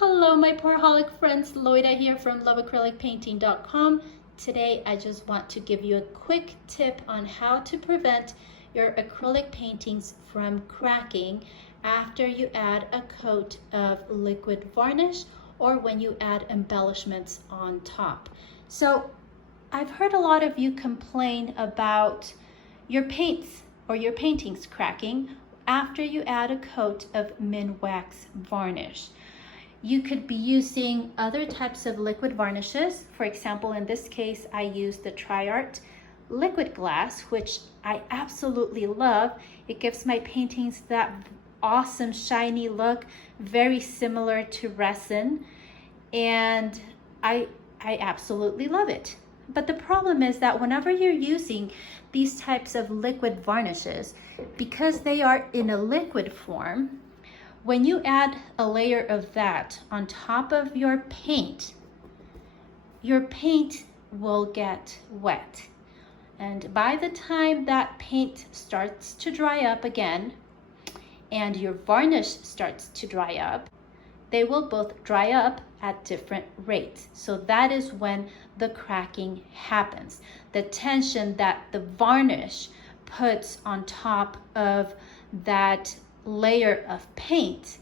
Hello my Pouraholic friends, Loida here from loveacrylicpainting.com. Today I just want to give you a quick tip on how to prevent your acrylic paintings from cracking after you add a coat of liquid varnish or when you add embellishments on top. So I've heard a lot of you complain about your paints or your paintings cracking after you add a coat of Minwax varnish. You could be using other types of liquid varnishes. For example, in this case, I used the Tshirts liquid glass, which I absolutely love. It gives my paintings that awesome shiny look, very similar to resin, and I absolutely love it. But the problem is that whenever you're using these types of liquid varnishes, because they are in a liquid form, when you add a layer of that on top of your paint will get wet. And by the time that paint starts to dry up again and your varnish starts to dry up, they will both dry up at different rates. So that is when the cracking happens. The tension that the varnish puts on top of that layer of paint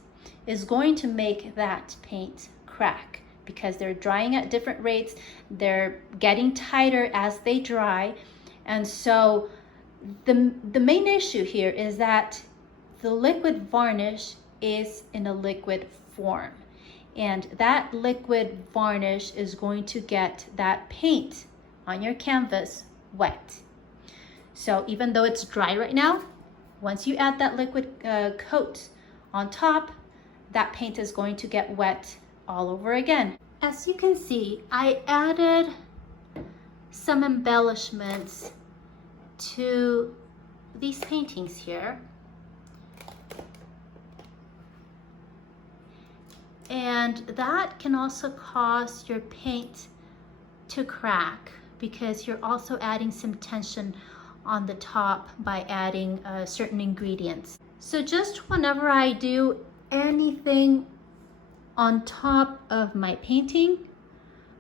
is going to make that paint crack because they're drying at different rates. They're getting tighter as they dry. And so the main issue here is that the liquid varnish is in a liquid form, and that liquid varnish is going to get that paint on your canvas wet. So even though it's dry right now, once you add that liquid coat on top, that paint is going to get wet all over again. As you can see, I added some embellishments to these paintings here. And that can also cause your paint to crack because you're also adding some tension on the top by adding certain ingredients. So just whenever I do anything on top of my painting,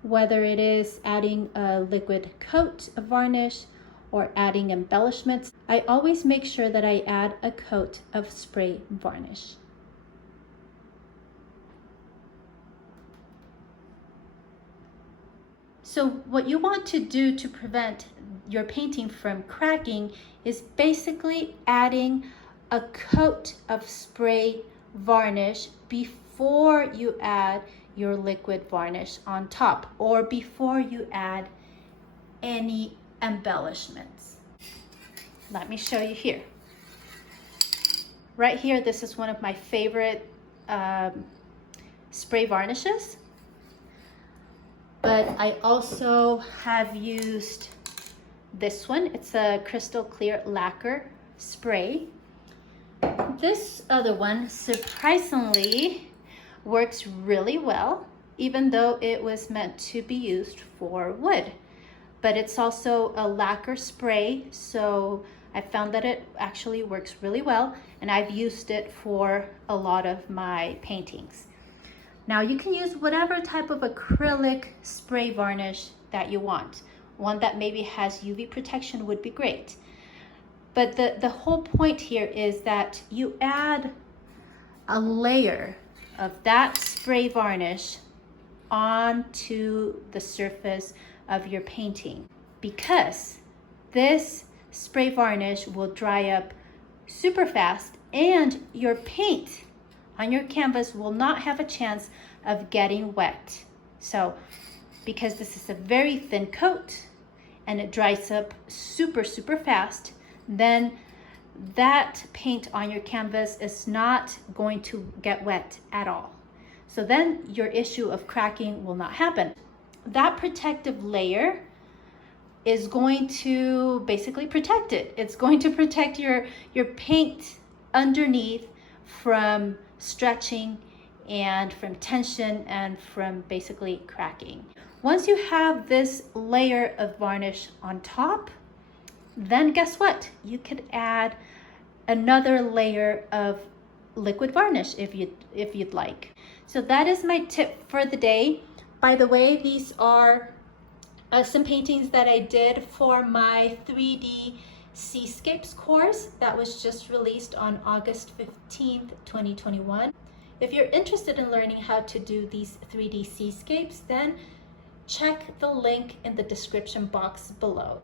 whether it is adding a liquid coat of varnish or adding embellishments, I always make sure that I add a coat of spray varnish. So what you want to do to prevent your painting from cracking is basically adding a coat of spray varnish before you add your liquid varnish on top or before you add any embellishments. Let me show you here. Right here, this is one of my favorite spray varnishes. But I also have used this one. It's a crystal clear lacquer spray. This other one surprisingly works really well, even though it was meant to be used for wood. But it's also a lacquer spray, so I found that it actually works really well, and I've used it for a lot of my paintings. Now you can use whatever type of acrylic spray varnish that you want. One that maybe has UV protection would be great. But the whole point here is that you add a layer of that spray varnish onto the surface of your painting, because this spray varnish will dry up super fast and your paint on your canvas will not have a chance of getting wet. So because this is a very thin coat and it dries up super fast, then that paint on your canvas is not going to get wet at all. So then your issue of cracking will not happen. That protective layer is going to basically protect it. It's going to protect your paint underneath from stretching and from tension and from basically cracking. Once you have this layer of varnish on top, then guess what? You could add another layer of liquid varnish if you'd like. So that is my tip for the day. By the way, these are some paintings that I did for my 3D Seascapes course that was just released on August 15th, 2021. If you're interested in learning how to do these 3D seascapes, then check the link in the description box below.